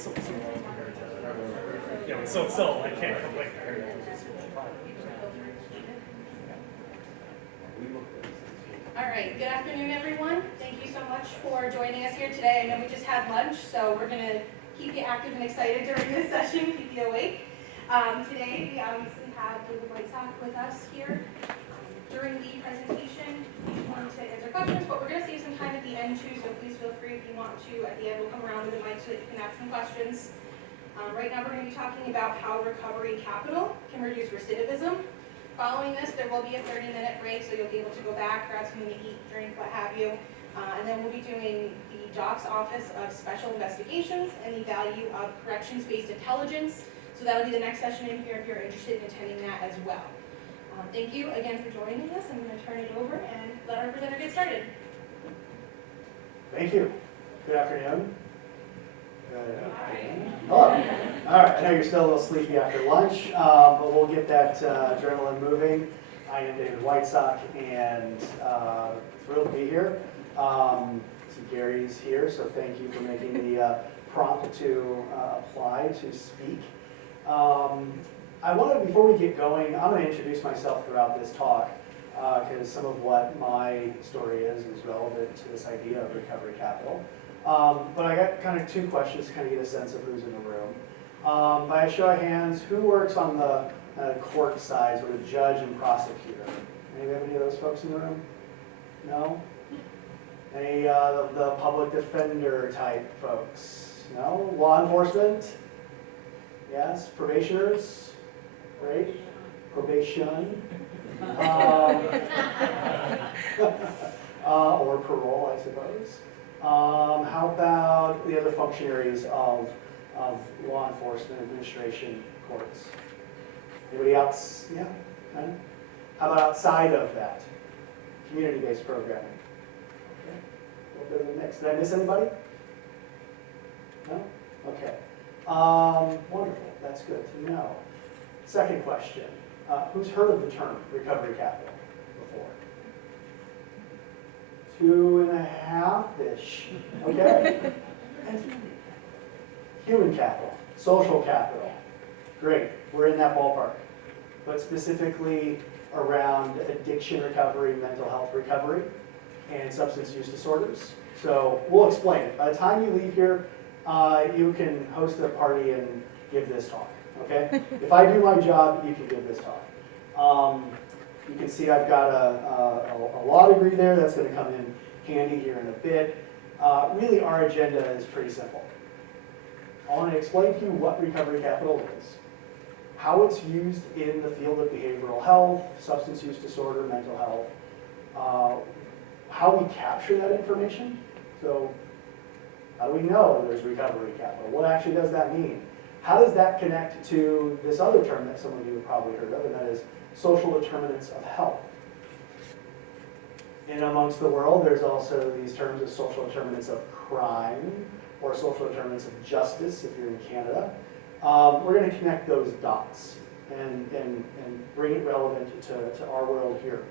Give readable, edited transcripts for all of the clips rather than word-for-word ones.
so small compared to, it's so subtle, I can't come like there. All right, good afternoon, everyone. Thank you so much for joining us here today. I know we just had lunch, so we're going to keep you active and excited during this session, keep you awake. Today, we obviously have David Whitesock with us here. During the presentation, we want to answer questions, but we're going to save some time at the end too, so please feel free if you want to. At the end, we'll come around with a mic so that you can ask some questions. Right now, we're going to be talking about how recovery capital can reduce recidivism. Following this, there will be a 30-minute break, so you'll be able to go back, grab something to eat, drink, what have you. And then we'll be doing the DOC's Office of Special Investigations and the value of corrections-based intelligence. So that'll be the next session in here if you're interested in attending that as well. Thank you again for joining us. I'm going to turn it over and let our presenter get started. Thank you. Good afternoon. Hi. Hello. All right, I know you're still a little sleepy after lunch, but we'll get that adrenaline moving. I am David Whitesock, and thrilled to be here. See Gary's here, so thank you for making the prompt to apply to speak. I wanted, before we get going, I'm going to introduce myself throughout this talk, because some of what my story is relevant to this idea of recovery capital. But I got kind of two questions to kind of get a sense of who's in the room. By a show of hands, who works on the court side, sort of judge and prosecutor? Any of those folks in the room? No? Any the public defender type folks? No? Law enforcement? Yes? Probationers? Great. Probation. Or parole, I suppose. How about the other functionaries of law enforcement, administration, courts? Anybody else? Yeah? Okay. How about outside of that? Community-based programming. Okay. A little bit of a mix. Did I miss anybody? No? Okay. Wonderful. That's good to know. Second question. Who's heard of the term recovery capital before? 2.5-ish. Okay. Human capital, social capital. Great, we're in that ballpark. But specifically around addiction recovery, mental health recovery, and substance use disorders. So we'll explain it. By the time you leave here, you can host a party and give this talk, okay? If I do my job, you can give this talk. You can see I've got a law degree there. That's going to come in handy here in a bit. Really, our agenda is pretty simple. I want to explain to you what recovery capital is, how it's used in the field of behavioral health, substance use disorder, mental health, how we capture that information. So how do we know there's recovery capital? What actually does that mean? How does that connect to this other term that some of you have probably heard of, and that is social determinants of health? In amongst the world, there's also these terms of social determinants of crime, or social determinants of justice if you're in Canada. We're going to connect those dots and bring it relevant to our world here.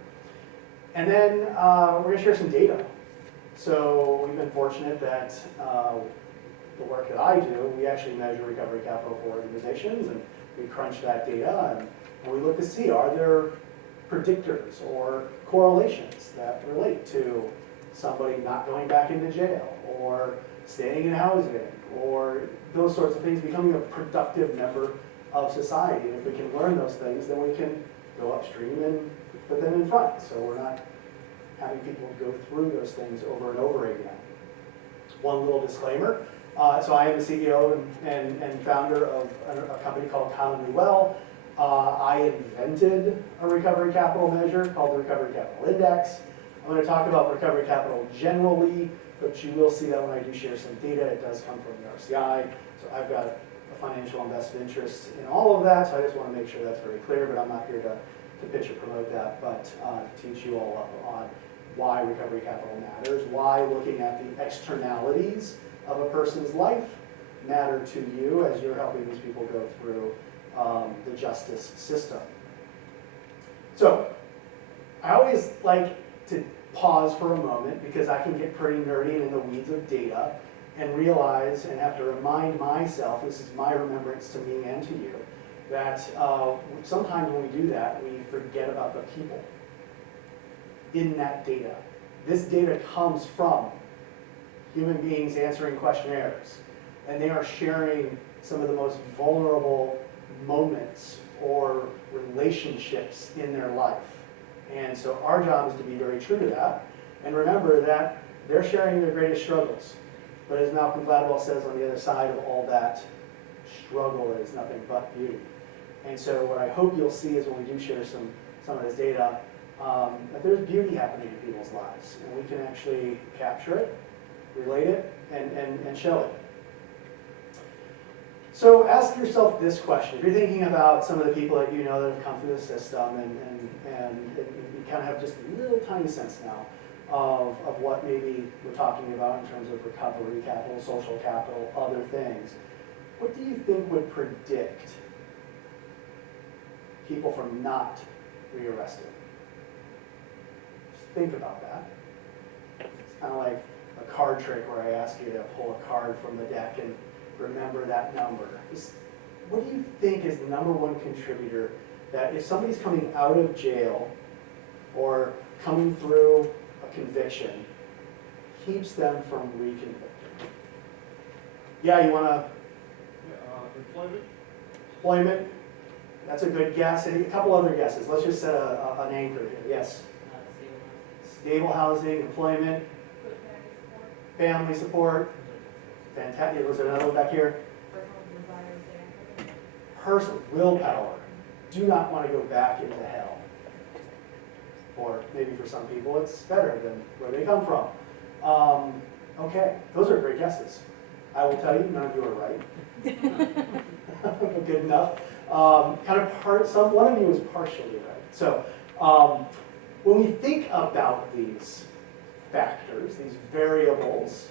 And then we're going to share some data. So we've been fortunate that the work that I do, we actually measure recovery capital for organizations, and we crunch that data, and we look to see, are there predictors or correlations that relate to somebody not going back into jail, or staying in housing, or those sorts of things, becoming a productive member of society. And if we can learn those things, then we can go upstream and put them in front, so we're not having people go through those things over and over again. One little disclaimer. So I am the CEO and founder of a company called Commonly Well. I invented a recovery capital measure called the Recovery Capital Index. I'm going to talk about recovery capital generally, but you will see that when I do share some data, it does come from the RCI. So I've got a financial invested interest in all of that, so I just want to make sure that's very clear, but I'm not here to pitch or promote that, but to teach you all up on why recovery capital matters, why looking at the externalities of a person's life matter to you as you're helping these people go through the justice system. So I always like to pause for a moment because I can get pretty nerdy and in the weeds of data, and realize and have to remind myself, this is my remembrance to me and to you, that sometimes when we do that, we forget about the people in that data. This data comes from human beings answering questionnaires, and they are sharing some of the most vulnerable moments or relationships in their life. And so our job is to be very true to that, and remember that they're sharing their greatest struggles. But as Malcolm Gladwell says, on the other side of all that struggle is nothing but beauty. And so what I hope you'll see is when we do share some of this data, that there's beauty happening in people's lives, and we can actually capture it, relate it, and show it. So ask yourself this question. If you're thinking about some of the people that you know that have come through the system, and you kind of have just a little tiny sense now of what maybe we're talking about in terms of recovery capital, social capital, other things, what do you think would predict people from not rearrested? Just think about that. It's kind of like a card trick where I ask you to pull a card from the deck and remember that number. Just, what do you think is the number one contributor that if somebody's coming out of jail or coming through a conviction, keeps them from reconvicting? Yeah, you want to? Employment? Employment, that's a good guess. And a couple other guesses. Let's just set an anchor here. Yes? Stable housing, employment, family support. Fantastic. Was there another one back here? Personal willpower. Do not want to go back into hell. Or maybe for some people it's better than where they come from. Okay, those are great guesses. I will tell you, none of you are right. Good enough. One of you is partially right. So when we think about these factors, these variables,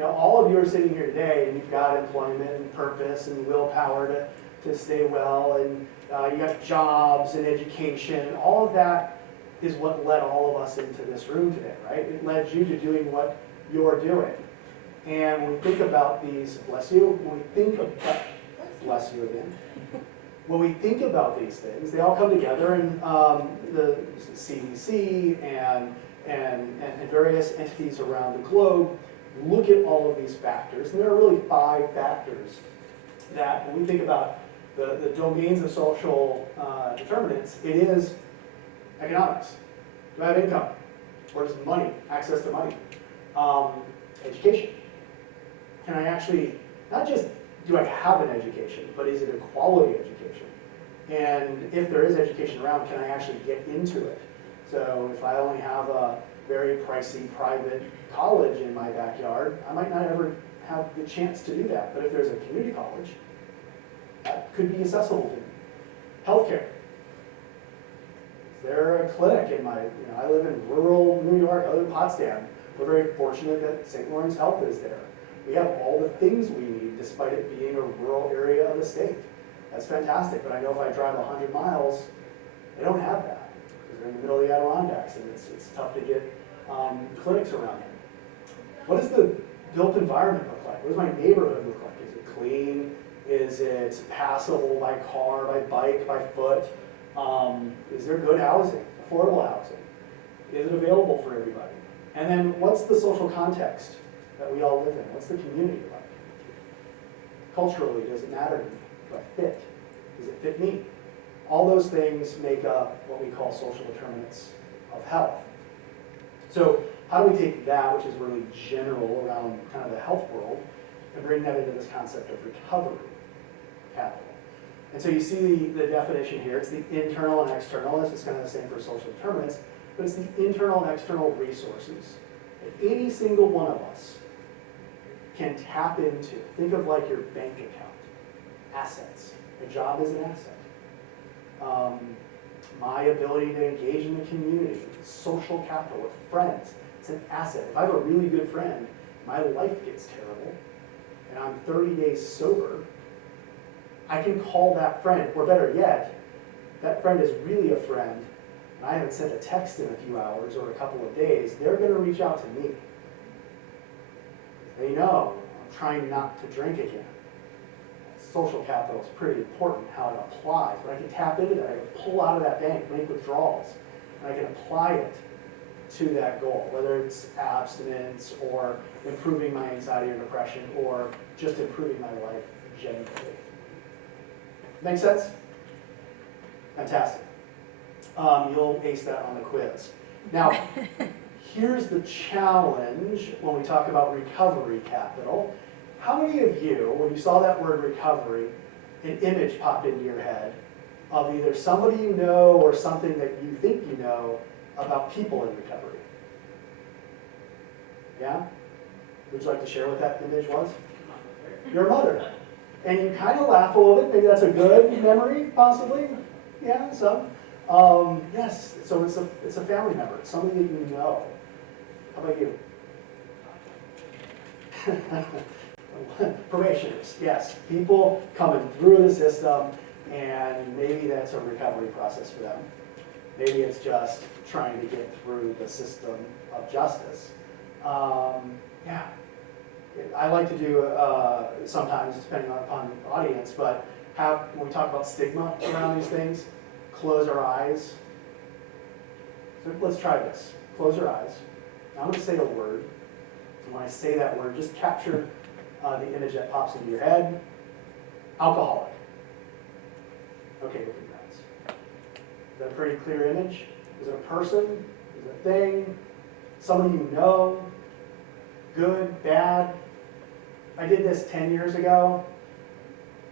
all of you are sitting here today and you've got employment and purpose and willpower to stay well, and you got jobs and education, and all of that is what led all of us into this room today, right? It led you to doing what you're doing. And when we think about these, bless you, bless you again. When we think about these things, they all come together, and the CDC and various entities around the globe look at all of these factors. And there are really 5 factors that, when we think about the domains of social determinants, it is economics. Do I have income? Where does money, access to money? Education. Can I actually, not just do I have an education, but is it a quality education? And if there is education around, can I actually get into it? So if I only have a very pricey private college in my backyard, I might not ever have the chance to do that. But if there's a community college, that could be accessible to me. Healthcare. Is there a clinic in my, I live in rural New York, I live in Potsdam. We're very fortunate that St. Lawrence Health is there. We have all the things we need despite it being a rural area of the state. That's fantastic, but I know if I drive 100 miles, they don't have that because they're in the middle of the Adirondacks, and it's tough to get clinics around here. What does the built environment look like? What does my neighborhood look like? Is it clean? Is it passable by car, by bike, by foot? Is there good housing, affordable housing? Is it available for everybody? And then what's the social context that we all live in? What's the community like? Culturally, does it matter to me? Do I fit? Does it fit me? All those things make up what we call social determinants of health. So how do we take that, which is really general around kind of the health world, and bring that into this concept of recovery capital? And so you see the definition here. It's the internal and external. This is kind of the same for social determinants, but it's the internal and external resources that any single one of us can tap into. Think of like your bank account. Assets. A job is an asset. My ability to engage in the community, social capital with friends, it's an asset. If I have a really good friend, my life gets terrible, and I'm 30 days sober, I can call that friend, or better yet, that friend is really a friend, and I haven't sent a text in a few hours or a couple of days, they're going to reach out to me. They know trying not to drink again. Social capital is pretty important, how it applies. But I can tap into that, I can pull out of that bank, make withdrawals, and I can apply it to that goal, whether it's abstinence or improving my anxiety or depression or just improving my life generally. Make sense? Fantastic. You'll ace that on the quiz. Now, here's the challenge when we talk about recovery capital. How many of you, when you saw that word recovery, an image popped into your head of either somebody you know or something that you think you know about people in recovery? Yeah? Would you like to share what that image was? Your mother. And you kind of laugh a little bit. Maybe that's a good memory, possibly. Yeah, some. Yes, so it's a family member. It's somebody that you know. How about you? Probationers, yes. People coming through the system, and maybe that's a recovery process for them. Maybe it's just trying to get through the system of justice. Yeah. I like to do, sometimes, depending upon the audience, but when we talk about stigma around these things, close our eyes. So let's try this. Close your eyes. Now I'm going to say a word. And when I say that word, just capture the image that pops into your head. Alcoholic. Okay, look at your eyes. Is that a pretty clear image? Is it a person? Is it a thing? Somebody you know? Good? Bad? I did this 10 years ago.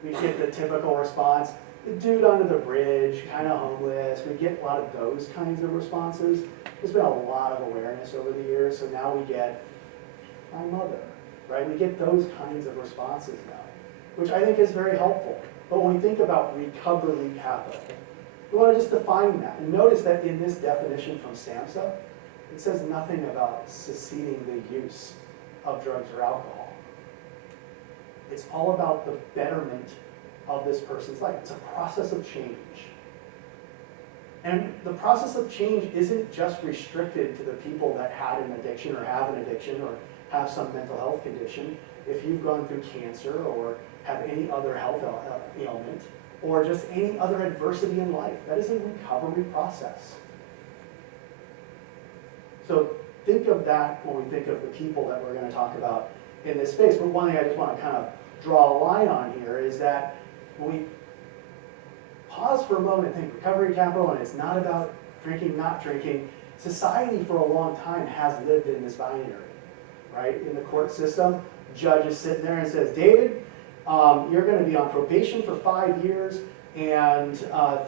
We get the typical response. The dude under the bridge, kind of homeless. We get a lot of those kinds of responses. There's been a lot of awareness over the years, so now we get my mother, right? We get those kinds of responses now, which I think is very helpful. But when we think about recovery capital, we want to just define that. And notice that in this definition from SAMHSA, it says nothing about seceding the use of drugs or alcohol. It's all about the betterment of this person's life. It's a process of change. And the process of change isn't just restricted to the people that had an addiction or have an addiction or have some mental health condition. If you've gone through cancer or have any other health ailment or just any other adversity in life, that is a recovery process. So think of that when we think of the people that we're going to talk about in this space. But one thing I just want to kind of draw a line on here is that when we pause for a moment and think recovery capital, and it's not about drinking, not drinking, society for a long time has lived in this binary, right? In the court system, judge is sitting there and says, David, you're going to be on probation for 5 years, and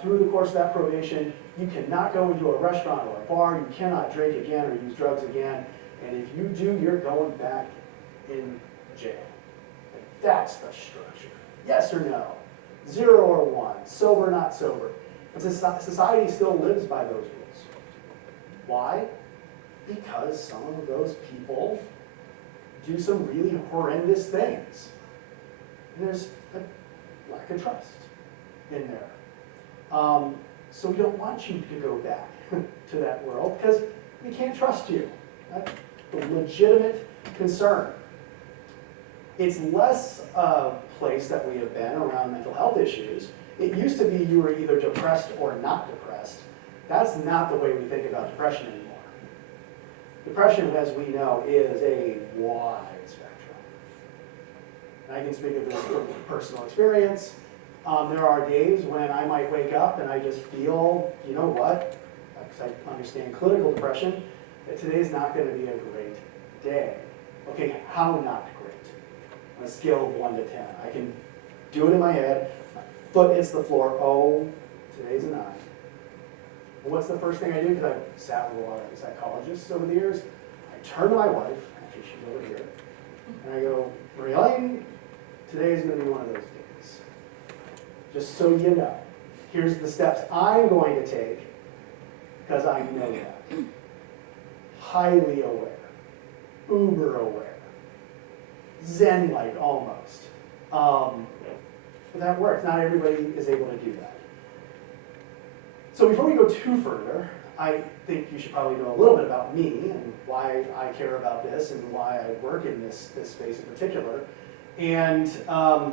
through the course of that probation, you cannot go into a restaurant or a bar, you cannot drink again or use drugs again, and if you do, you're going back in jail. And that's the structure. Yes or no? 0 or 1, sober, not sober. But society still lives by those rules. Why? Because some of those people do some really horrendous things. And there's a lack of trust in there. So we don't want you to go back to that world because we can't trust you. That's a legitimate concern. It's less a place that we have been around mental health issues. It used to be you were either depressed or not depressed. That's not the way we think about depression anymore. Depression, as we know, is a wide spectrum. And I can speak of this from personal experience. There are days when I might wake up and I just feel, you know what, because I understand clinical depression, that today's not going to be a great day. Okay, how not great? On a scale of 1 to 10. I can do it in my head. My foot hits the floor. Oh, today's a 9. And what's the first thing I do? Because I've sat with a lot of psychologists over the years. I turn to my wife, actually she's over here, and I go, Marilyn, today's going to be one of those days. Just so you know, here's the steps I'm going to take because I know that. Highly aware, uber aware. Zen-like almost. But that works. Not everybody is able to do that. So before we go too further, I think you should probably know a little bit about me and why I care about this and why I work in this space in particular. And so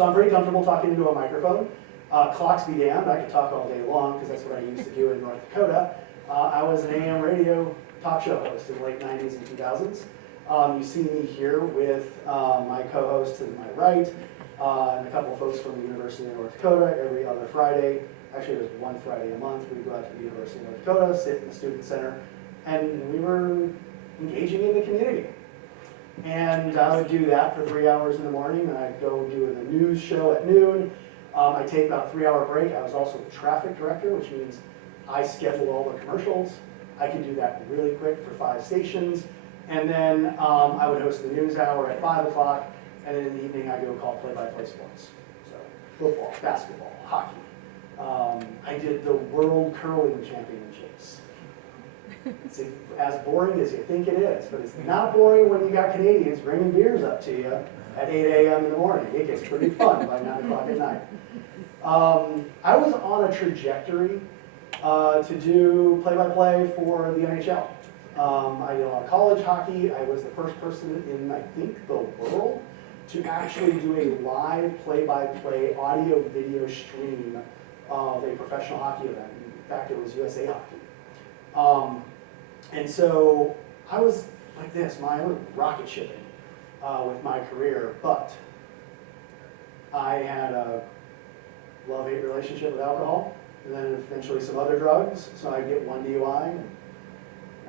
I'm pretty comfortable talking into a microphone. Clocks be damned, I could talk all day long because that's what I used to do in North Dakota. I was an AM radio talk show host in the late 90s and 2000s. You see me here with my co-host to my right, and a couple of folks from the University of North Dakota every other Friday. Actually, there's one Friday a month. We go out to the University of North Dakota, sit in the student center, and we were engaging in the community. And I would do that for 3 hours in the morning, and I'd go do the news show at noon. I take about a 3-hour break. I was also the traffic director, which means I scheduled all the commercials. I could do that really quick for 5 stations. And then I would host the news hour at 5 o'clock, and then in the evening I go call play-by-play sports. So football, basketball, hockey. I did the World Curling Championships. It's as boring as you think it is, but it's not boring when you got Canadians bringing beers up to you at 8 a.m. in the morning. It gets pretty fun by 9 o'clock at night. I was on a trajectory to do play-by-play for the NHL. I did a lot of college hockey. I was the first person in, I think, the world to actually do a live play-by-play audio-video stream of a professional hockey event. In fact, it was USA Hockey. And so I was like this, I was rocket shipping with my career, but I had a love-hate relationship with alcohol, and then eventually some other drugs, so I'd get one DUI and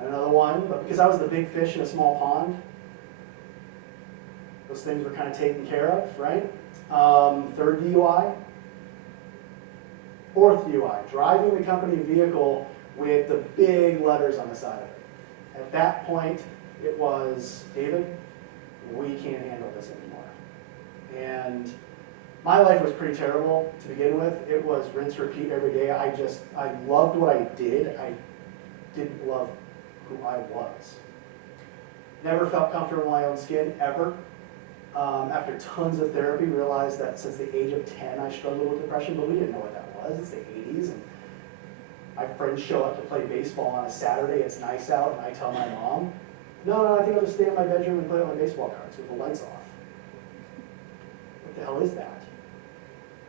another one, but because I was the big fish in a small pond, those things were kind of taken care of, right? 3rd DUI. 4th DUI, driving the company vehicle with the big letters on the side of it. At that point, it was, David, we can't handle this anymore. And my life was pretty terrible to begin with. It was rinse, repeat every day. I loved what I did. I didn't love who I was. Never felt comfortable in my own skin, ever. After tons of therapy, realized that since the age of 10, I struggled with depression, but we didn't know what that was. It's the 80s, and my friends show up to play baseball on a Saturday, it's nice out, and I tell my mom, no, I think I'll just stay in my bedroom and play with my baseball cards with the lights off. What the hell is that?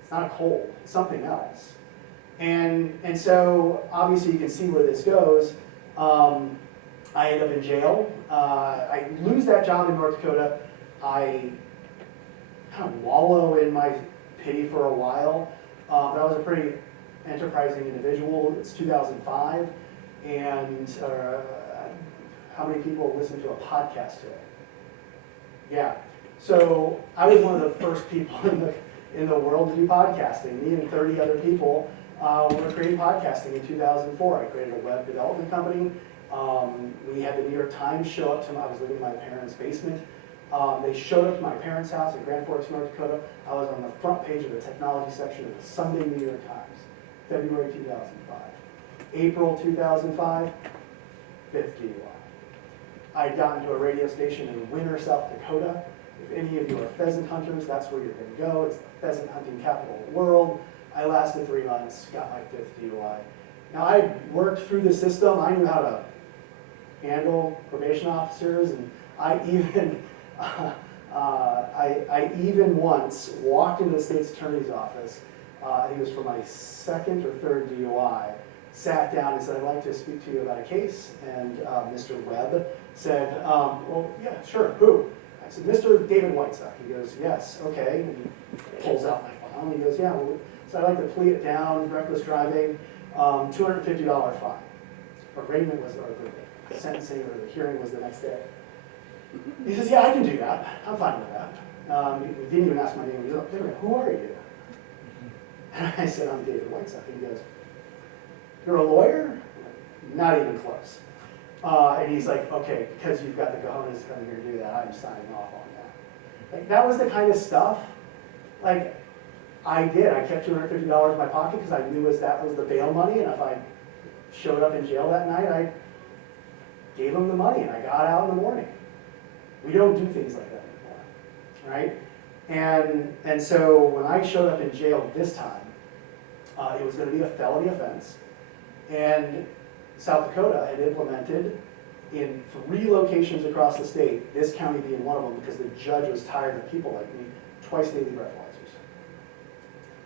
It's not a cold, it's something else. And so, obviously you can see where this goes. I end up in jail. I lose that job in North Dakota. I kind of wallow in my pity for a while, but I was a pretty enterprising individual. It's 2005, and how many people listen to a podcast today? Yeah. So I was one of the first people in the world to do podcasting. Me and 30 other people were creating podcasting in 2004. I created a web development company. We had the New York Times show up to me. I was living in my parents' basement. They showed up to my parents' house in Grand Forks, North Dakota. I was on the front page of the technology section of the Sunday New York Times, February 2005. April 2005, 5th DUI. I got into a radio station in Winter, South Dakota. If any of you are pheasant hunters, that's where you're going to go. It's the pheasant hunting capital of the world. I lasted 3 months, got my 5th DUI. Now, I worked through the system. I knew how to handle probation officers, and I even once walked into the state's attorney's office. I think it was for my 2nd or 3rd DUI. Sat down and said, "I'd like to speak to you about a case." And Mr. Webb said, "Well, yeah, sure. Who?" I said, "Mr. David Whitesuck." He goes, "Yes, okay." And he pulls out my file and he goes, "Yeah, well, so I'd like to plea it down, reckless driving, $250 fine." Arraignment was, or the sentencing or the hearing was the next day. He says, "Yeah, I can do that. I'm fine with that." He didn't even ask my name. He goes, "Who are you?" And I said, "I'm David Whitesuck." And he goes, "You're a lawyer?" Not even close. And he's like, "Okay, because you've got the cojones to come here and do that, I'm signing off on that." Like, that was the kind of stuff, like, I did. I kept $250 in my pocket because I knew that was the bail money, and if I showed up in jail that night, I gave him the money, and I got out in the morning. We don't do things like that anymore, right? And so when I showed up in jail this time, it was going to be a felony offense, and South Dakota had implemented in 3 locations across the state, this county being one of them, because the judge was tired of people like me, twice daily breathalyzers.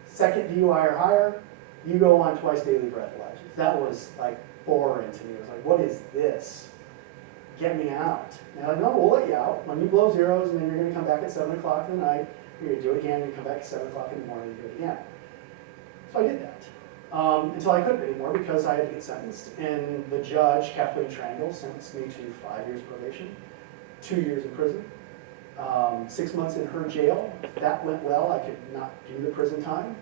Second DUI or higher, you go on twice daily breathalyzers. That was like foreign to me. It was like, what is this? Get me out. And they're like, no, we'll let you out. When you blow zeros, and then you're going to come back at 7 o'clock in the night, you're going to do it again, you come back at 7 o'clock in the morning and do it again. So I did that. Until I couldn't anymore because I had to get sentenced. And the judge, Kathleen Triangle, sentenced me to 5 years probation, 2 years in prison, 6 months in her jail. If that went well, I could not do the prison time.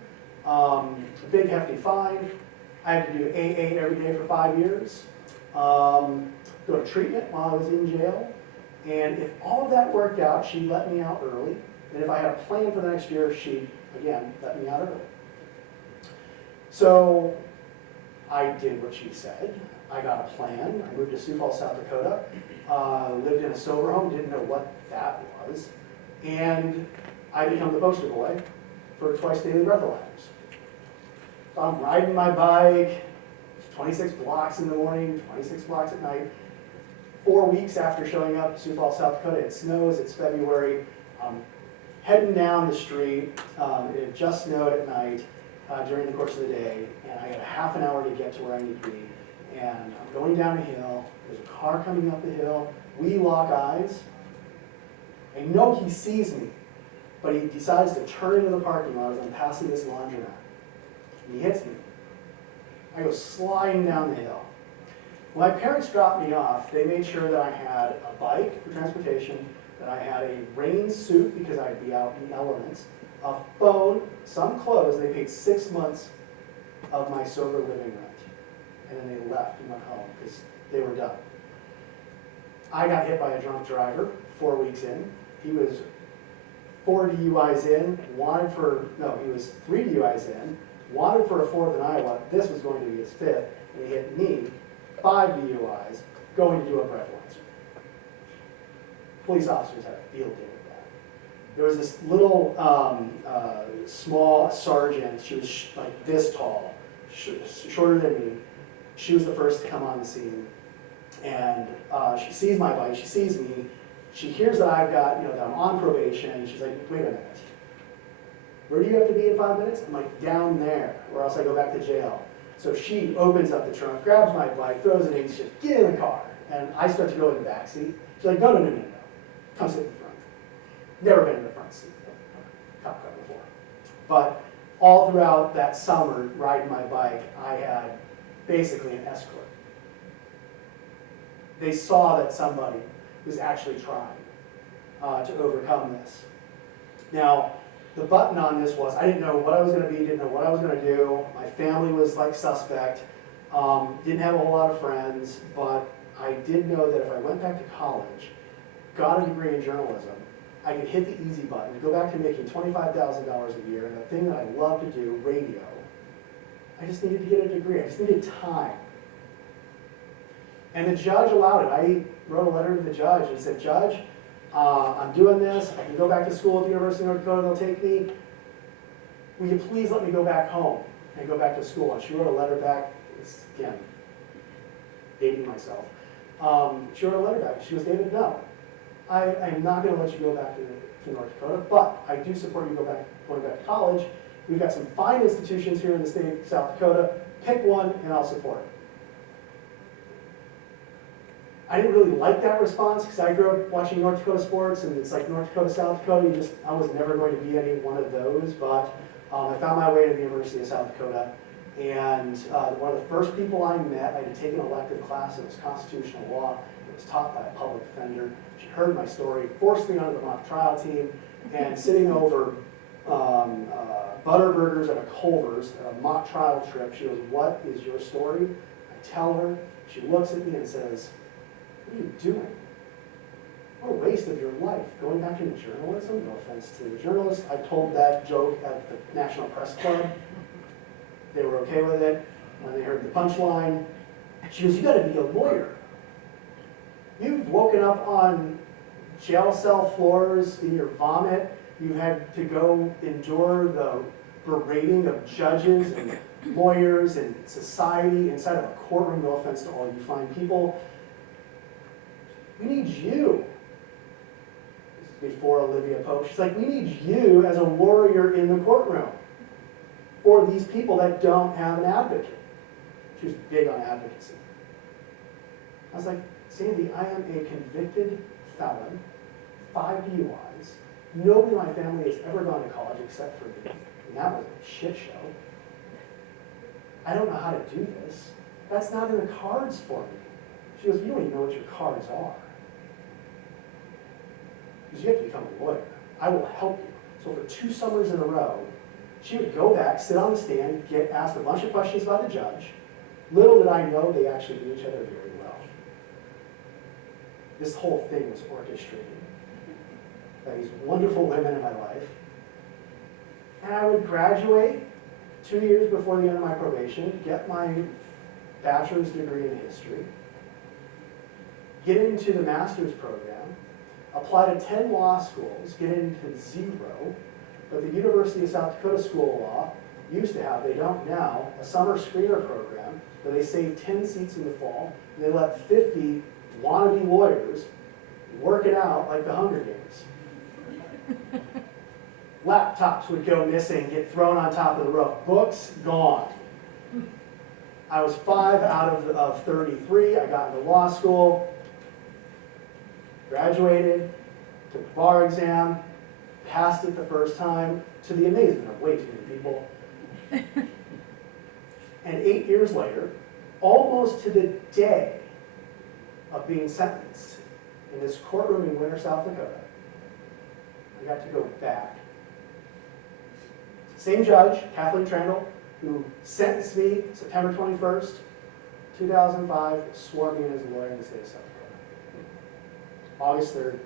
A big hefty fine. I had to do AA every day for 5 years. Go to treatment while I was in jail. And if all of that worked out, she'd let me out early. And if I had a plan for the next year, she'd, again, let me out early. So I did what she said. I got a plan. I moved to Sioux Falls, South Dakota. Lived in a sober home, didn't know what that was. And I became the poster boy for twice daily breathalyzers. So I'm riding my bike, 26 blocks in the morning, 26 blocks at night. 4 weeks after showing up in Sioux Falls, South Dakota, it snows, it's February. I'm heading down the street. It had just snowed at night during the course of the day, and I got a half an hour to get to where I need to be. And I'm going down a hill, there's a car coming up the hill, we lock eyes. I know he sees me, but he decides to turn into the parking lot as I'm passing this laundromat. And he hits me. I go sliding down the hill. When my parents dropped me off, they made sure that I had a bike for transportation, that I had a rain suit because I'd be out in the elements, a phone, some clothes. They paid 6 months of my sober living rent. And then they left and went home because they were done. I got hit by a drunk driver 4 weeks in. He was 4 DUIs in, he was 3 DUIs in, wanted for a 4th in Iowa. This was going to be his 5th, and he hit me, 5 DUIs, going to do a breathalyzer. Police officers had a field day with that. There was this little small sergeant. She was like this tall, shorter than me. She was the first to come on the scene. And she sees my bike, she sees me, she hears that I've got, that I'm on probation, and she's like, wait a minute. Where do you have to be in 5 minutes? I'm like, down there, or else I go back to jail. So she opens up the trunk, grabs my bike, throws it in, she says, get in the car. And I start to go in the back seat. She's like, no. Come sit in the front. Never been in the front seat of a cop car before. But all throughout that summer, riding my bike, I had basically an escort. They saw that somebody was actually trying to overcome this. Now, the button on this was, I didn't know what I was going to be, didn't know what I was going to do. My family was like suspect, didn't have a whole lot of friends, but I did know that if I went back to college, got a degree in journalism, I could hit the easy button, go back to making $25,000 a year, and the thing that I love to do, radio. I just needed to get a degree, I just needed time. And the judge allowed it. I wrote a letter to the judge and said, Judge, I'm doing this, I can go back to school at the University of North Dakota, they'll take me. Will you please let me go back home and go back to school? And she wrote a letter back, again, dating myself. She wrote a letter back, she goes, David, no. I'm not going to let you go back to North Dakota, but I do support you going back to college. We've got some fine institutions here in the state of South Dakota. Pick one and I'll support it. I didn't really like that response because I grew up watching North Dakota sports, and it's like North Dakota, South Dakota. I was never going to be any one of those, but I found my way to the University of South Dakota. And one of the first people I met, I had taken an elective class. It was constitutional law. It was taught by a public defender. She heard my story, forced me onto the mock trial team, and sitting over Butterburgers at a Culver's at a mock trial trip, she goes, what is your story? I tell her. She looks at me and says, what are you doing? What a waste of your life, going back into journalism. No offense to the journalists. I told that joke at the National Press Club. They were okay with it. When they heard the punchline, she goes, you gotta be a lawyer. You've woken up on jail cell floors in your vomit. You had to go endure the berating of judges and lawyers and society inside of a courtroom, no offense to all you fine people. We need you. This is before Olivia Pope. She's like, we need you as a warrior in the courtroom for these people that don't have an advocate. She was big on advocacy. I was like, Sandy, I am a convicted felon, 5 DUIs. Nobody in my family has ever gone to college except for me. And that was a shit show. I don't know how to do this. That's not in the cards for me. She goes, you don't even know what your cards are. Because you have to become a lawyer. I will help you. So for 2 summers in a row, she would go back, sit on the stand, get asked a bunch of questions by the judge. Little did I know they actually knew each other very well. This whole thing was orchestrated by these wonderful women in my life. And I would graduate 2 years before the end of my probation, get my bachelor's degree in history, get into the master's program, apply to 10 law schools, get into 0, but the University of South Dakota School of Law used to have, they don't now, a summer screener program where they save 10 seats in the fall, and they let 50 wannabe lawyers work it out like the Hunger Games. Laptops would go missing, get thrown on top of the roof. Books, gone. I was 5 out of 33. I got into law school, graduated, took the bar exam, passed it the first time, to the amazement of way too many people. And 8 years later, almost to the day of being sentenced in this courtroom in Winter, South Dakota, I got to go back. Same judge, Kathleen Trandle, who sentenced me September 21st, 2005, swore me in as a lawyer in the state of South Dakota. August 3rd,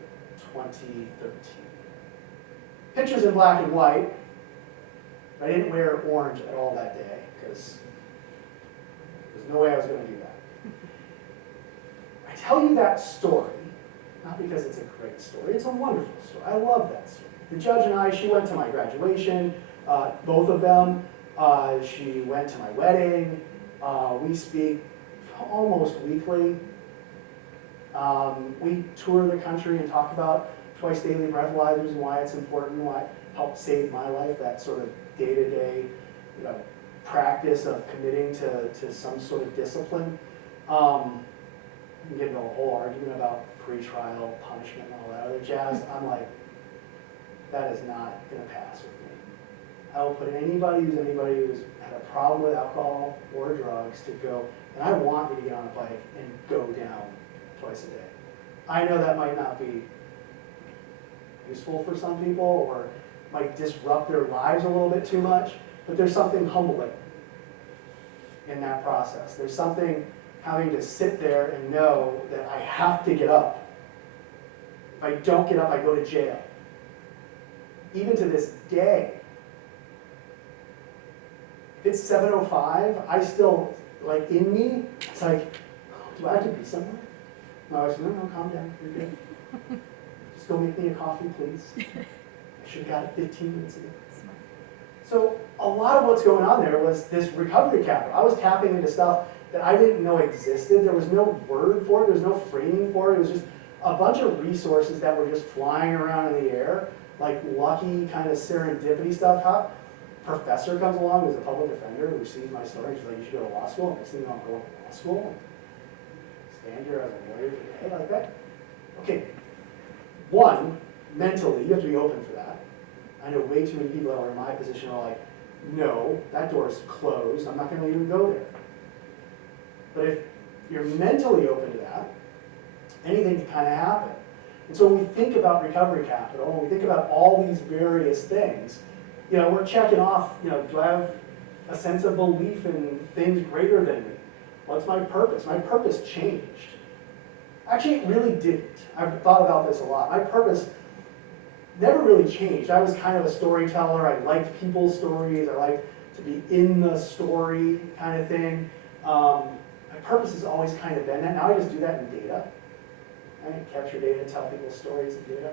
2013. Pictures in black and white. I didn't wear orange at all that day because there's no way I was going to do that. I tell you that story, not because it's a great story, it's a wonderful story. I love that story. The judge and I, she went to my graduation, both of them. She went to my wedding. We speak almost weekly. We tour the country and talk about twice daily breathalyzers and why it's important, why it helped save my life, that sort of day-to-day practice of committing to some sort of discipline. We can get into a whole argument about pretrial punishment and all that other jazz. I'm like, that is not going to pass with me. I will put anybody who's had a problem with alcohol or drugs to go, and I want you to get on a bike and go down twice a day. I know that might not be useful for some people or might disrupt their lives a little bit too much, but there's something humbling in that process. There's something having to sit there and know that I have to get up. If I don't get up, I go to jail. Even to this day, if it's 7:05, I still, like in me, it's like, oh, do I have to be somewhere? No, I said, no, calm down, you're good. Just go make me a coffee, please. I should have got it 15 minutes ago. So a lot of what's going on there was this recovery capital. I was tapping into stuff that I didn't know existed. There was no word for it. There was no framing for it. It was just a bunch of resources that were just flying around in the air, like lucky kind of serendipity stuff. How professor comes along who's a public defender who sees my story. She's like, you should go to law school. Next thing you know, I'm going to law school. Stand here as a lawyer today like that. Okay. One, mentally, you have to be open for that. I know way too many people that are in my position are like, no, that door's closed. I'm not going to even go there. But if you're mentally open to that, anything can kind of happen. And so when we think about recovery capital, when we think about all these various things, we're checking off, do I have a sense of belief in things greater than me? What's my purpose? My purpose changed. Actually, it really didn't. I've thought about this a lot. My purpose never really changed. I was kind of a storyteller. I liked people's stories. I liked to be in the story kind of thing. My purpose has always kind of been that. Now I just do that in data. Right? Capture data, tell people's stories in data.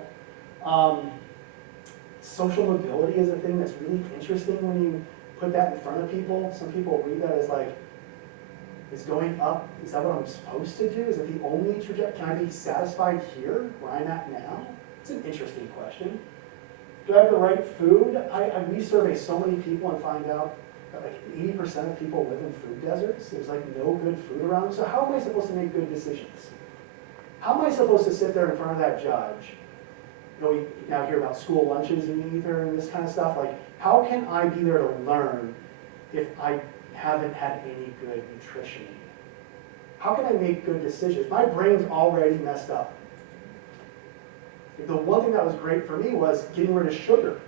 Social mobility is a thing that's really interesting when you put that in front of people, some people read that as like, is going up, is that what I'm supposed to do? Is it the only trajectory? Can I be satisfied here, where I'm at now? It's an interesting question. Do I have the right food? We survey so many people and find out that like 80% of people live in food deserts. There's like no good food around. So how am I supposed to make good decisions? How am I supposed to sit there in front of that judge? You know, we now hear about school lunches in ether and this kind of stuff. Like, how can I be there to learn if I haven't had any good nutrition? How can I make good decisions? My brain's already messed up. The one thing that was great for me was getting rid of sugar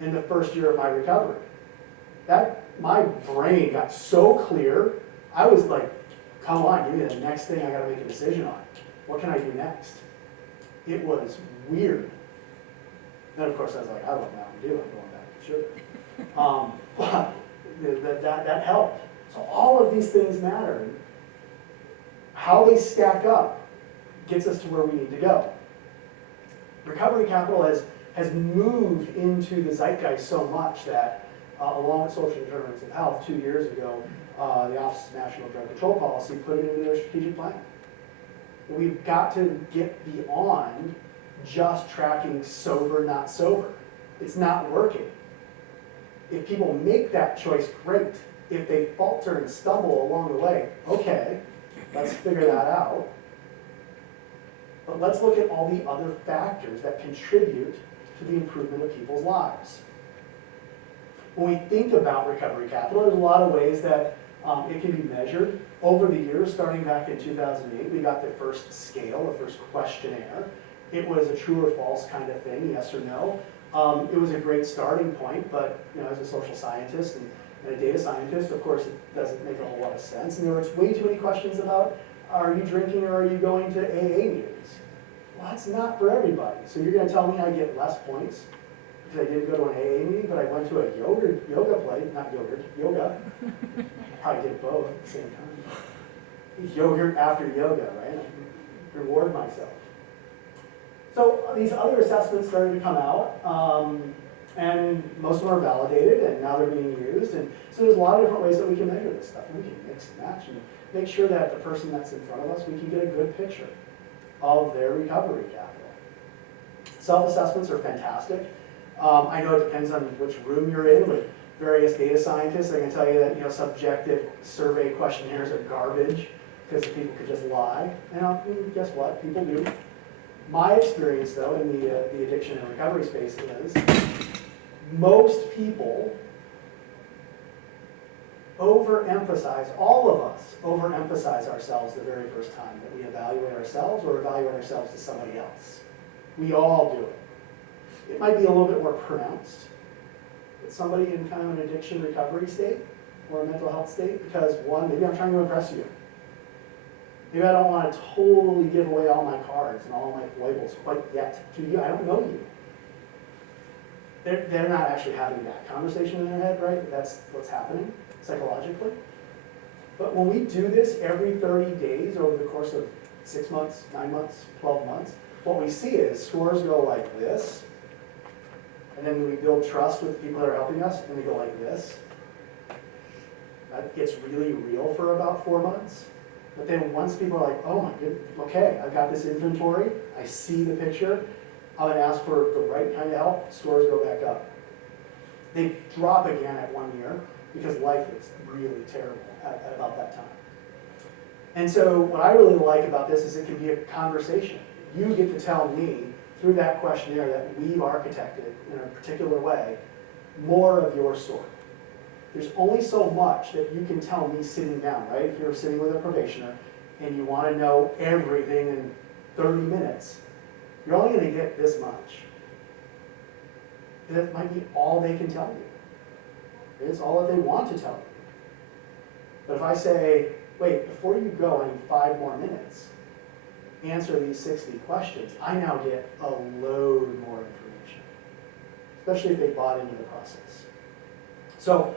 in the first year of my recovery. My brain got so clear, I was like, come on, give me the next thing I gotta make a decision on. What can I do next? It was weird. Then of course I was like, I don't know what to do, I'm going back to sugar. But that helped. So all of these things matter. How they stack up gets us to where we need to go. Recovery capital has moved into the zeitgeist so much that along with social determinants of health, 2 years ago, the Office of National Drug Control Policy put it into their strategic plan. We've got to get beyond just tracking sober, not sober. It's not working. If people make that choice, great. If they falter and stumble along the way, okay, let's figure that out. But let's look at all the other factors that contribute to the improvement of people's lives. When we think about recovery capital, there's a lot of ways that it can be measured. Over the years, starting back in 2008, we got the first scale, the first questionnaire. It was a true or false kind of thing, yes or no. It was a great starting point, but as a social scientist and a data scientist, of course, it doesn't make a whole lot of sense. And there was way too many questions about, are you drinking or are you going to AA meetings? Well, that's not for everybody. So you're going to tell me I get less points because I didn't go to an AA meeting, but I went to a yoga play, not yogurt, yoga. Probably did both at the same time. Yogurt after yoga, right? I reward myself. So these other assessments started to come out, and most of them are validated, and now they're being used. And so there's a lot of different ways that we can measure this stuff. We can mix and match and make sure that the person that's in front of us, we can get a good picture of their recovery capital. Self-assessments are fantastic. I know it depends on which room you're in with various data scientists. I can tell you that subjective survey questionnaires are garbage because people could just lie. And guess what? People do. My experience, though, in the addiction and recovery space is most people overemphasize, all of us overemphasize ourselves the very first time that we evaluate ourselves or evaluate ourselves to somebody else. We all do it. It might be a little bit more pronounced with somebody in kind of an addiction recovery state or a mental health state because, one, maybe I'm trying to impress you. Maybe I don't want to totally give away all my cards and all my foibles quite yet to you. I don't know you. They're not actually having that conversation in their head, right? That's what's happening psychologically. But when we do this every 30 days over the course of 6 months, 9 months, 12 months, what we see is scores go like this, and then we build trust with the people that are helping us, and they go like this. That gets really real for about 4 months. But then once people are like, oh my goodness, okay, I've got this inventory, I see the picture, I'm gonna ask for the right kind of help, scores go back up. They drop again at 1 year because life is really terrible at about that time. And so what I really like about this is it can be a conversation. You get to tell me through that questionnaire that we've architected in a particular way, more of your story. There's only so much that you can tell me sitting down, right? If you're sitting with a probationer and you want to know everything in 30 minutes, you're only going to get this much. That might be all they can tell you. It's all that they want to tell you. But if I say, wait, before you go, I need 5 more minutes, answer these 60 questions, I now get a load more information, especially if they bought into the process. So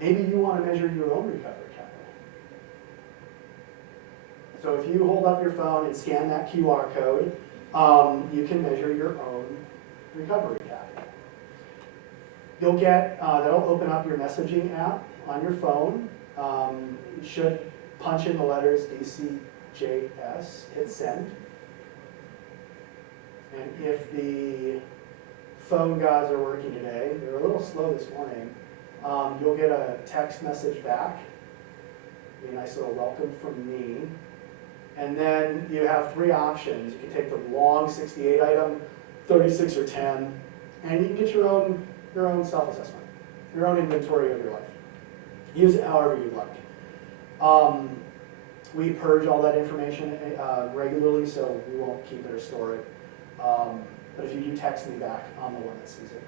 maybe you want to measure your own recovery capital. So if you hold up your phone and scan that QR code, you can measure your own recovery capital. You'll get, that'll open up your messaging app on your phone. You should punch in the letters DCJS, hit send. And if the phone gods are working today, they're a little slow this morning, you'll get a text message back, a nice little welcome from me. And then you have 3 options. You can take the long 68 item, 36 or 10, and you can get your own self-assessment, your own inventory of your life. Use it however you like. We purge all that information regularly, so we won't keep it or store it. But if you do text me back, I'm the one that sees it.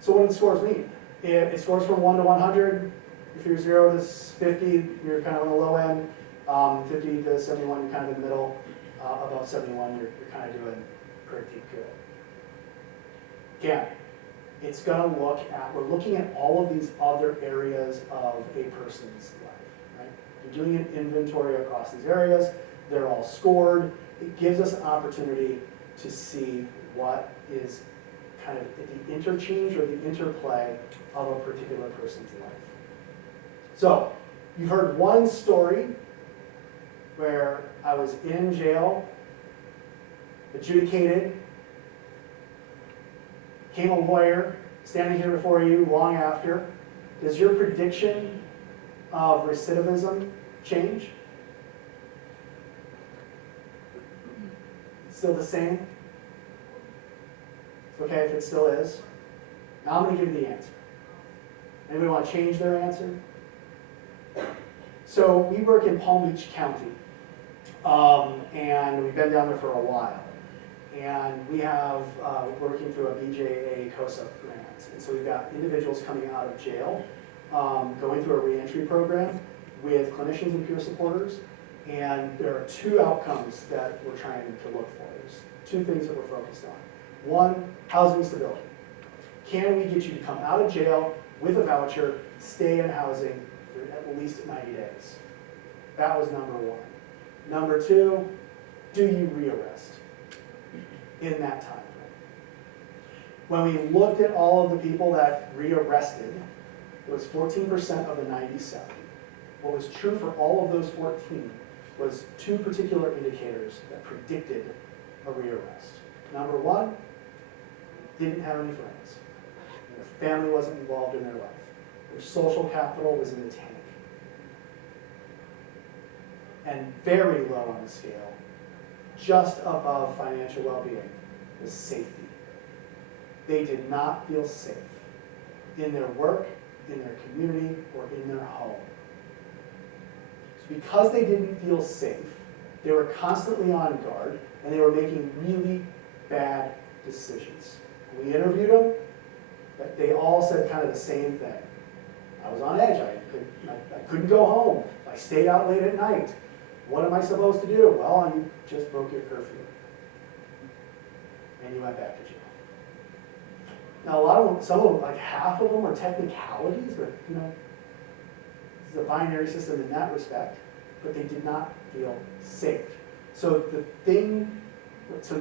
So what do the scores mean? It scores from 1 to 100. If you're 0 to 50, you're kind of on the low end. 50 to 71, you're kind of in the middle. Above 71, you're kind of doing pretty good. Again, it's going to we're looking at all of these other areas of a person's life, right? You're doing an inventory across these areas. They're all scored. It gives us an opportunity to see what is kind of the interchange or the interplay of a particular person's life. So, you've heard one story where I was in jail, adjudicated, became a lawyer, standing here before you long after. Does your prediction of recidivism change? Still the same? It's okay if it still is. Now I'm going to give you the answer. Anybody want to change their answer? So we work in Palm Beach County, and we've been down there for a while. And we have, working through a BJA COSA grant. And so we've got individuals coming out of jail, going through a reentry program with clinicians and peer supporters. And there are 2 outcomes that we're trying to look for. There's 2 things that we're focused on. 1, housing stability. Can we get you to come out of jail with a voucher, stay in housing for at least 90 days? That was number 1. Number 2, do you rearrest in that time frame? When we looked at all of the people that rearrested, it was 14% of the 97. What was true for all of those 14 was 2 particular indicators that predicted a rearrest. Number 1, didn't have any friends. Their family wasn't involved in their life. Their social capital was in the tank. And very low on the scale, just above financial well-being, was safety. They did not feel safe in their work, in their community, or in their home. So because they didn't feel safe, they were constantly on guard, and they were making really bad decisions. When we interviewed them, they all said kind of the same thing. I was on edge. I couldn't go home. I stayed out late at night. What am I supposed to do? Well, you just broke your curfew. And you went back to jail. Now, a lot of them, some of them, like half of them are technicalities, but this is a binary system in that respect, but they did not feel safe. So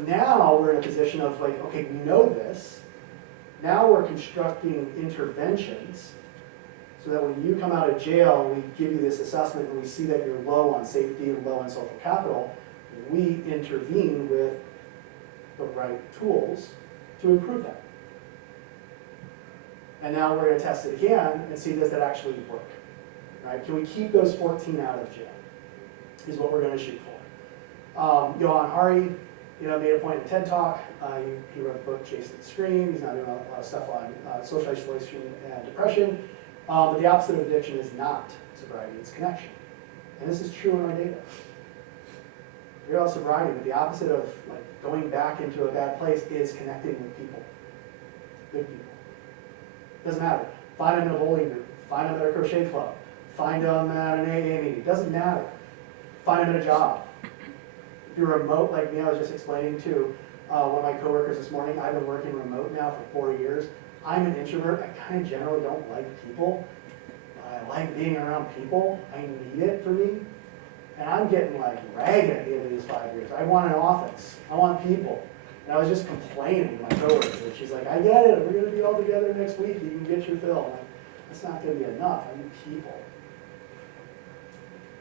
now we're in a position of like, okay, we know this. Now we're constructing interventions so that when you come out of jail and we give you this assessment and we see that you're low on safety and low on social capital, we intervene with the right tools to improve that. And now we're going to test it again and see, does that actually work? Right? Can we keep those 14 out of jail? Is what we're going to shoot for. Johan Hari, made a point in TED Talk. He wrote a book, Chasing the Scream. He's now doing a lot of stuff on social isolation and depression. But the opposite of addiction is not sobriety, it's connection. And this is true in our data. You're all sobriety, but the opposite of like going back into a bad place is connecting with people. Good people. Doesn't matter. Find them in a bowling group, find them at a crochet club, find them at an AA meeting. It doesn't matter. Find them at a job. If you're remote like me, I was just explaining to one of my coworkers this morning, I've been working remote now for 4 years. I'm an introvert. I kind of generally don't like people, but I like being around people. I need it for me. And I'm getting like ragged at the end of these 5 years. I want an office. I want people. And I was just complaining to my coworker. She's like, I get it, we're gonna be all together next week, you can get your fill. I'm like, that's not gonna be enough, I need people.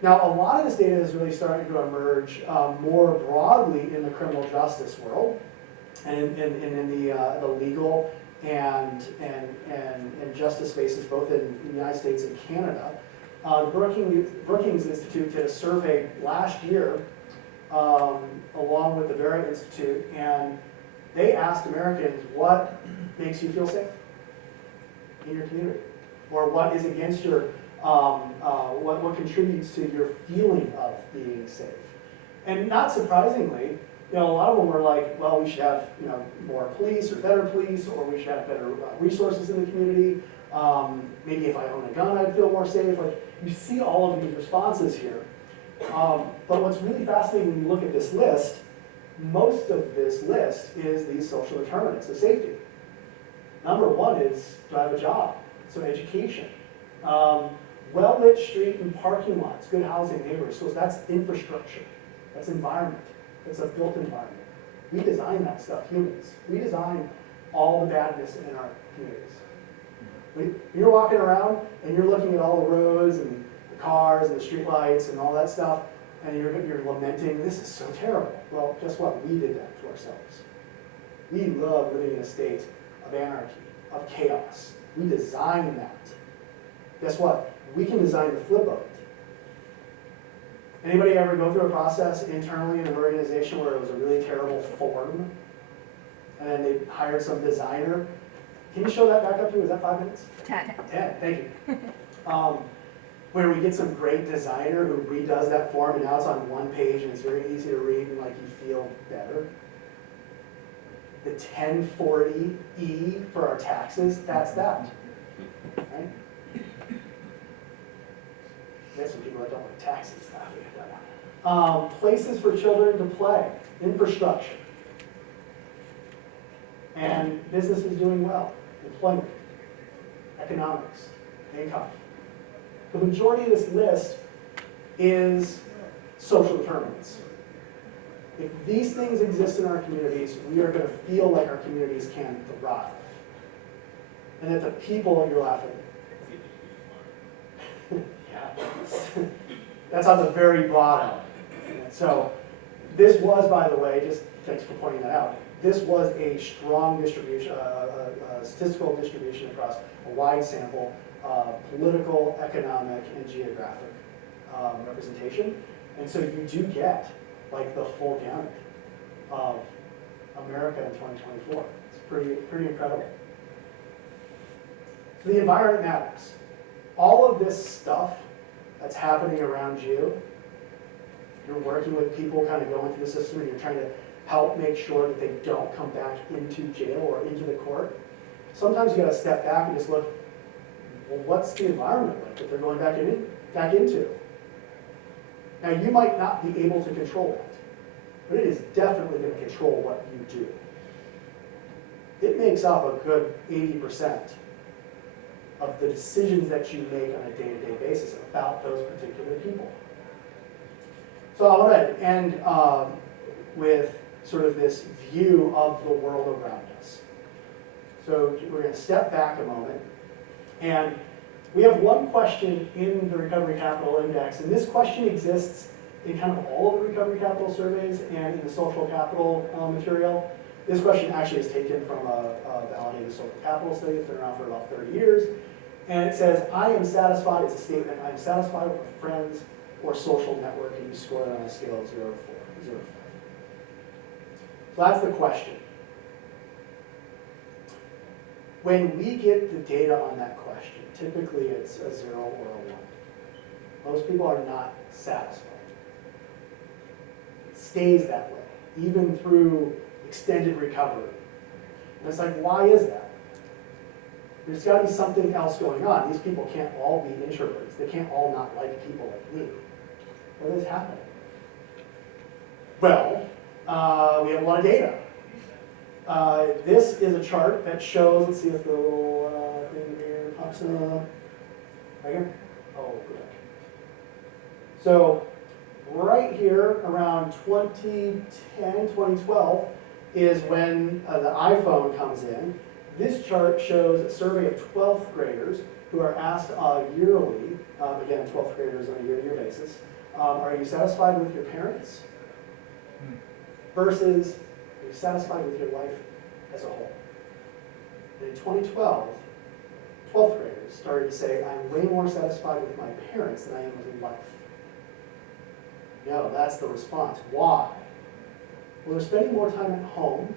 Now, a lot of this data is really starting to emerge more broadly in the criminal justice world and in the legal and justice spaces, both in the United States and Canada. Brookings Institute did a survey last year along with the Vera Institute, and they asked Americans, what makes you feel safe in your community? Or what is against your, what contributes to your feeling of being safe? And not surprisingly, a lot of them were like, well, we should have, more police or better police, or we should have better resources in the community. Maybe if I own a gun, I'd feel more safe. Like, you see all of these responses here. But what's really fascinating when you look at this list, most of this list is these social determinants of safety. Number one is, do I have a job? So education. Well-lit street and parking lots, good housing, neighbors. So that's infrastructure. That's environment. It's a built environment. We design that stuff, humans. We design all the badness in our communities. You're walking around and you're looking at all the roads and the cars and the street lights and all that stuff, and you're lamenting, this is so terrible. Well, guess what? We did that to ourselves. We love living in a state of anarchy, of chaos. We designed that. Guess what? We can design the flip of it. Anybody ever go through a process internally in an organization where it was a really terrible form, and then they hired some designer? Can you show that back up to me? Was that 5 minutes? 10. 10, thank you. Where we get some great designer who redoes that form, and now it's on one page and it's very easy to read and like you feel better. The 1040E for our taxes, that's that. Right? There's some people that don't like taxes. Places for children to play, infrastructure, and businesses doing well, employment, economics, income. The majority of this list is social determinants. If these things exist in our communities, we are going to feel like our communities can thrive. And that the people, you're laughing. Yeah. That's on the very bottom. So this was, by the way, just thanks for pointing that out, this was a strong distribution, statistical distribution across a wide sample of political, economic, and geographic representation. And so you do get like the full gamut of America in 2024. It's pretty incredible. So the environment matters. All of this stuff that's happening around you, you're working with people kind of going through the system and you're trying to help make sure that they don't come back into jail or into the court. Sometimes you gotta step back and just look, well, what's the environment like that they're going back into? Now, you might not be able to control that, but it is definitely gonna control what you do. It makes up a good 80% of the decisions that you make on a day-to-day basis about those particular people. So I want to end with sort of this view of the world around us. So we're going to step back a moment, and we have one question in the Recovery Capital Index, and this question exists in kind of all of the Recovery Capital surveys and in the social capital material. This question actually is taken from a validated social capital study that's been around for about 30 years. And it says, I am satisfied, it's a statement, I am satisfied with my friends or social network, and you score it on a scale of 0 to 5. So that's the question. When we get the data on that question, typically it's a 0 or a 1. Most people are not satisfied. It stays that way, even through extended recovery. And it's like, why is that? There's got to be something else going on. These people can't all be introverts. They can't all not like people like me. What is happening? Well, we have a lot of data. This is a chart that shows, let's see if the little thing here pops up. Right here? Oh, good. So right here around 2010, 2012, is when the iPhone comes in. This chart shows a survey of 12th graders who are asked yearly, again, 12th graders on a year-to-year basis, are you satisfied with your parents? Versus, are you satisfied with your life as a whole? And in 2012, 12th graders started to say, I'm way more satisfied with my parents than I am with life. No, that's the response. Why? Well, they're spending more time at home.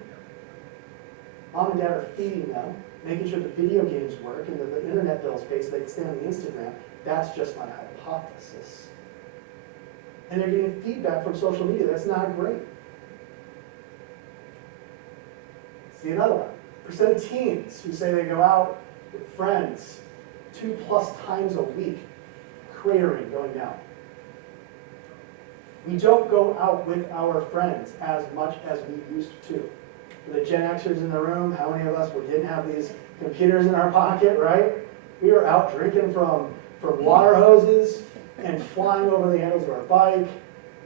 Mom and dad are feeding them, making sure the video games work and that the internet bill's paid so they can stay on the Instagram. That's just my hypothesis. And they're getting feedback from social media. That's not great. See another one. Percent of teens who say they go out with friends 2+ times a week, cratering, going down. We don't go out with our friends as much as we used to. For the Gen Xers in the room, how many of us didn't have these computers in our pocket, right? We were out drinking from water hoses and flying over the handles of our bike,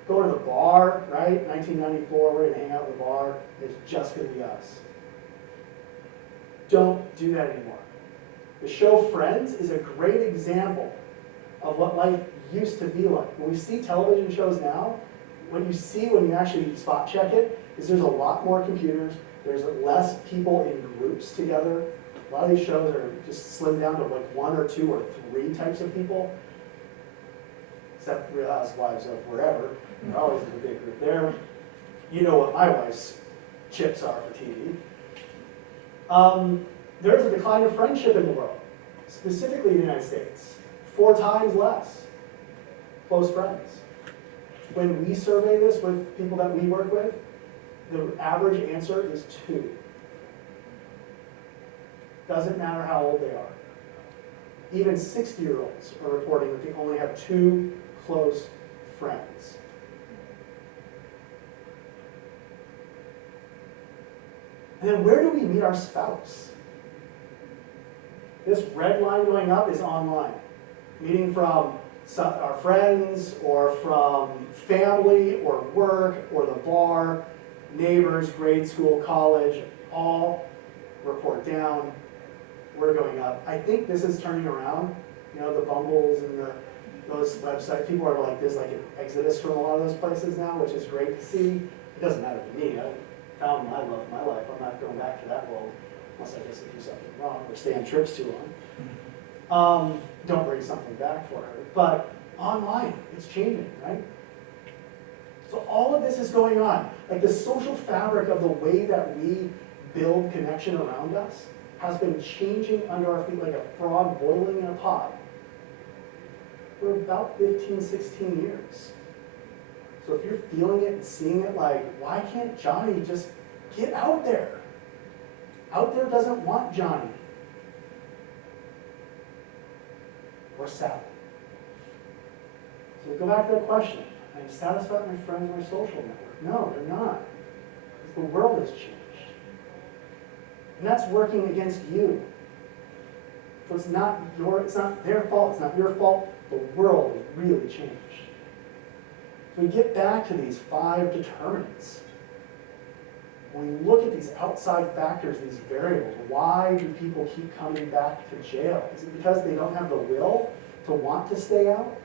going to the bar, right? 1994, we're gonna hang out at the bar. It's just gonna be us. Don't do that anymore. The show Friends is a great example of what life used to be like. When we see television shows now, what you see when you actually spot check it is there's a lot more computers, there's less people in groups together. A lot of these shows are just slimmed down to like 1 or 2 or 3 types of people, except Real Housewives of wherever. They're always in a big group there. You know what my wife's chips are for TV. There's a decline of friendship in the world, specifically in the United States. 4 times less close friends. When we survey this with people that we work with, the average answer is 2. Doesn't matter how old they are. Even 60-year-olds are reporting that they only have 2 close friends. And then where do we meet our spouse? This red line going up is online. Meeting from our friends, or from family, or work, or the bar, neighbors, grade school, college, all report down. We're going up. I think this is turning around. You know, the Bumbles and those websites, people are like, there's like an exodus from a lot of those places now, which is great to see. It doesn't matter to me. I found my love of my life. I'm not going back to that world unless I just do something wrong or stay on trips too long. Don't bring something back for her. But online, it's changing, right? So all of this is going on. Like the social fabric of the way that we build connection around us has been changing under our feet like a frog boiling in a pot for about 15, 16 years. So if you're feeling it and seeing it, like, why can't Johnny just get out there? Out there doesn't want Johnny. Or Sally. So go back to that question. I'm satisfied with my friends and my social network. No, they're not. Because the world has changed. And that's working against you. So it's not their fault, it's not your fault. The world has really changed. So we get back to these 5 determinants. When we look at these outside factors, these variables, why do people keep coming back to jail? Is it because they don't have the will to want to stay out?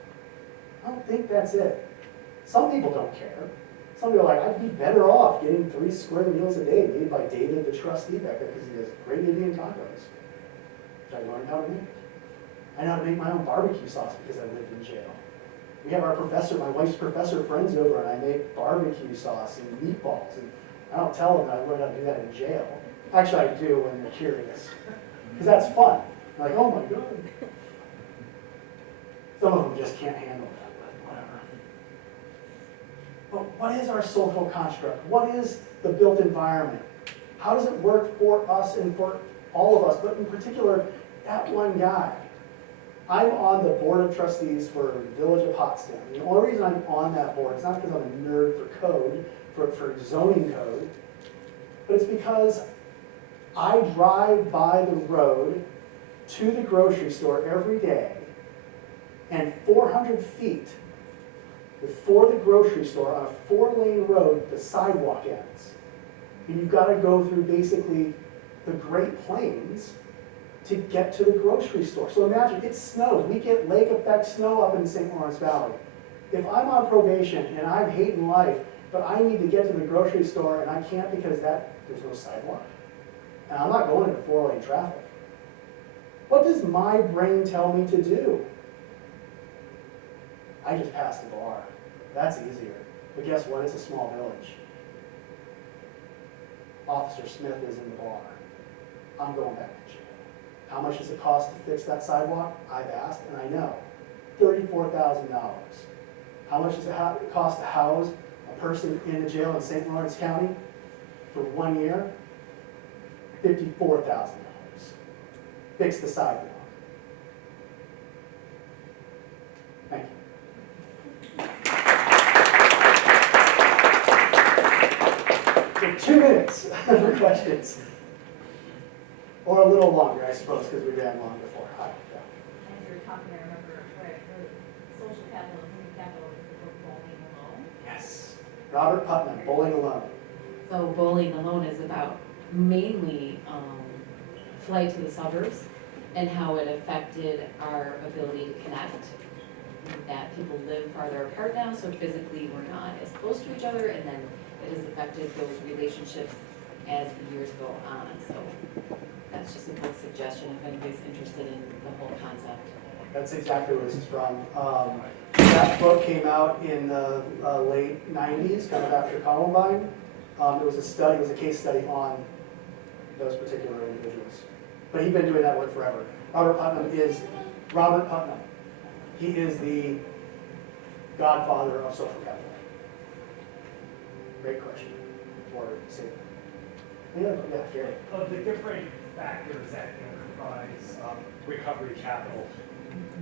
I don't think that's it. Some people don't care. Some people are like, I'd be better off getting 3 square meals a day made by David the trustee back there because he has great Indian tacos, which I learned how to make. I know how to make my own barbecue sauce because I lived in jail. We have our professor, my wife's professor friends over, and I make barbecue sauce and meatballs. And I don't tell them that I learned how to do that in jail. Actually, I do when they're curious. Because that's fun. I'm like, oh my God. Some of them just can't handle that, but whatever. But what is our social construct? What is the built environment? How does it work for us and for all of us, but in particular, that one guy? I'm on the board of trustees for Village of Potsdam. The only reason I'm on that board is not because I'm a nerd for code, for zoning code, but it's because I drive by the road to the grocery store every day, and 400 feet before the grocery store on a 4-lane road, the sidewalk ends. And you've got to go through basically the Great Plains to get to the grocery store. So imagine, it snows. We get lake effect snow up in St. Lawrence Valley. If I'm on probation and I'm hating life, but I need to get to the grocery store and I can't because there's no sidewalk. And I'm not going into 4-lane traffic. What does my brain tell me to do? I just passed the bar. That's easier. But guess what? It's a small village. Officer Smith is in the bar. I'm going back to jail. How much does it cost to fix that sidewalk? I've asked, and I know. $34,000. How much does it cost to house a person in a jail in St. Lawrence County for 1 year? $54,000. Fix the sidewalk. Thank you. Okay, 2 minutes for questions. Or a little longer, I suppose, because we ran long before. Hi. Yeah. As you were talking, I remember what I heard, social capital and human capital is the book Bowling Alone. Yes. Robert Putnam, Bowling Alone. So Bowling Alone is about mainly flight to the suburbs and how it affected our ability to connect. That people live farther apart now, so physically we're not as close to each other, and then it has affected those relationships as the years go on. So that's just a quick suggestion if anybody's interested in the whole concept. That's exactly where this is from. That book came out in the late 90s, kind of after Columbine. It was a study, it was a case study on those particular individuals. But he'd been doing that work forever. Robert Putnam. He is the godfather of social capital. Great question for Sam. Yeah, Gary. Of the different factors that comprise recovery capital,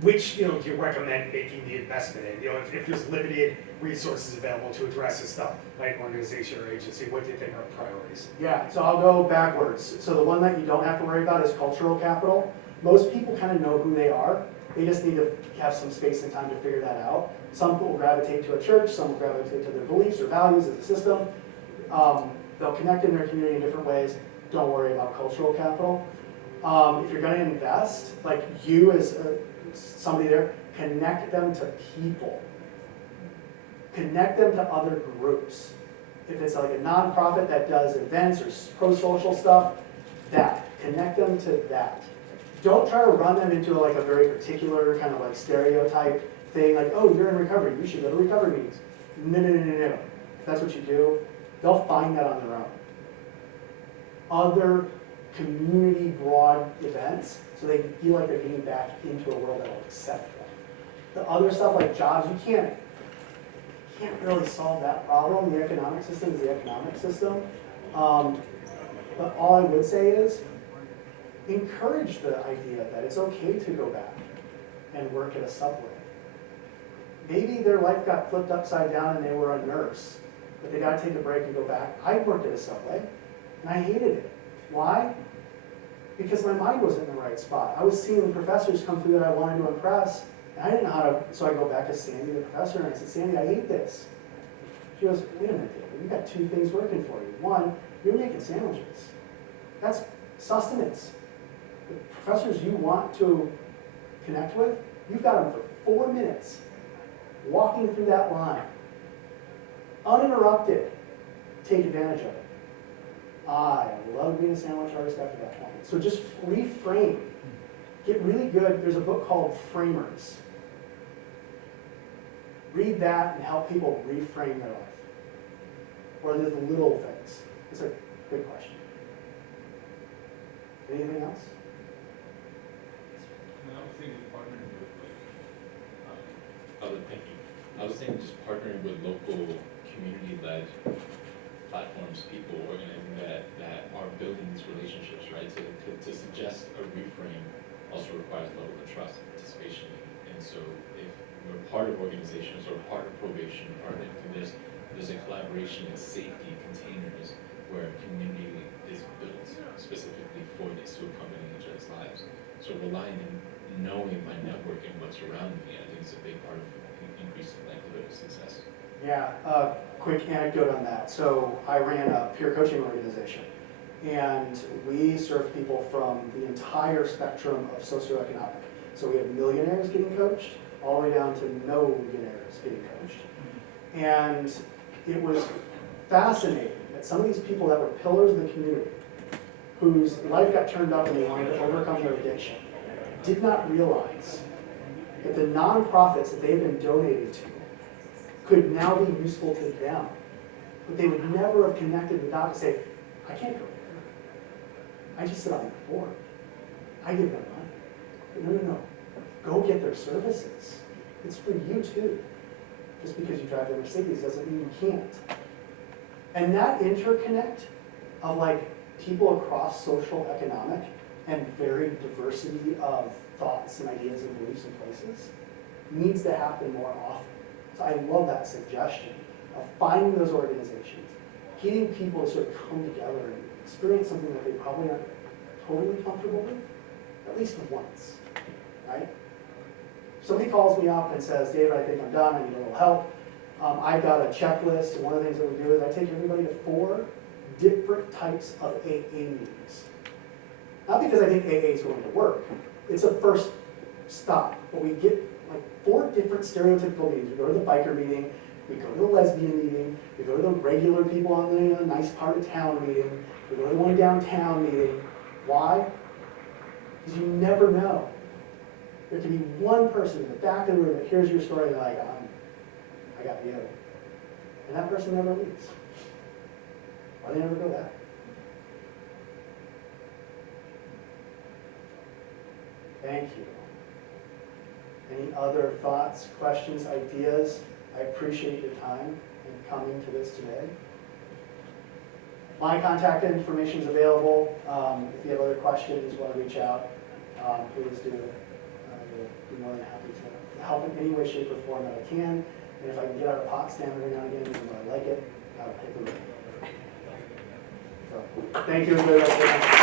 which do you recommend making the investment in? If there's limited resources available to address this stuff, like organization or agency, what do you think are priorities? Yeah, so I'll go backwards. So the one that you don't have to worry about is cultural capital. Most people kind of know who they are. They just need to have some space and time to figure that out. Some people will gravitate to a church, some will gravitate to their beliefs or values as a system. They'll connect in their community in different ways. Don't worry about cultural capital. If you're going to invest, like you as somebody there, connect them to people. Connect them to other groups. If it's like a nonprofit that does events or pro-social stuff, connect them to that. Don't try to run them into like a very particular kind of like stereotype thing, like, oh, you're in recovery, you should go to recovery meetings. No. If that's what you do, they'll find that on their own. Other community broad events, so they feel like they're getting back into a world that will accept them. The other stuff like jobs, you can't really solve that problem. The economic system is the economic system. But all I would say is, encourage the idea that it's okay to go back and work at a subway. Maybe their life got flipped upside down and they were a nurse, but they got to take a break and go back. I worked at a subway, and I hated it. Why? Because my mind wasn't in the right spot. I was seeing the professors come through that I wanted to impress, and I didn't know how to, so I go back to Sandy, the professor, and I said, Sandy, I hate this. She goes, wait a minute, David, you've got two things working for you. One, you're making sandwiches. That's sustenance. The professors you want to connect with, you've got them for 4 minutes, walking through that line, uninterrupted. Take advantage of it. I love being a sandwich artist after that point. So just reframe. Get really good. There's a book called Framers. Read that and help people reframe their life. Or there's the little things. It's a good question. Anything else? I was thinking partnering with I was thinking just partnering with local community-led platforms, people organizing that are building these relationships, right? To suggest a reframe also requires a level of trust and participation. And so if we're part of organizations or part of probation, part of there's a collaboration and safety containers where community is built specifically for this to accompany each other's lives. So relying on knowing my network and what's around me, I think is a big part of increasing likelihood of success. Yeah, quick anecdote on that. So I ran a peer coaching organization, and we served people from the entire spectrum of socioeconomic. So we had millionaires getting coached, all the way down to no millionaires getting coached. And it was fascinating that some of these people that were pillars of the community, whose life got turned up and they wanted to overcome their addiction, did not realize that the nonprofits that they had been donated to could now be useful to them. But they would never have connected the dots to say, I can't go there. I just sit on the board. I give them money. No. Go get their services. It's for you too. Just because you drive the Mercedes doesn't mean you can't. And that interconnect of like people across social, economic, and varied diversity of thoughts and ideas and beliefs and places needs to happen more often. So I love that suggestion of finding those organizations, getting people to sort of come together and experience something that they probably aren't totally comfortable with, at least once, right? Somebody calls me up and says, David, I think I'm done, I need a little help. I've got a checklist, and one of the things that we do is I take everybody to 4 different types of AA meetings. Not because I think AA is going to work, it's a first stop, but we get like 4 different stereotypical meetings. We go to the biker meeting, we go to the lesbian meeting, we go to the regular people on the nice part of town meeting, we go to the one downtown meeting. Why? Because you never know. There can be one person in the back of the room that hears your story and they're like, I got you. And that person never leaves. Why do they never go back? Thank you. Any other thoughts, questions, ideas? I appreciate your time in coming to this today. My contact information is available. If you have other questions, want to reach out, please do. I will be more than happy to help in any way, shape, or form that I can. And if I can get out a pot stand every now and again, even though I like it, I'll take the room. So, thank you, and good luck.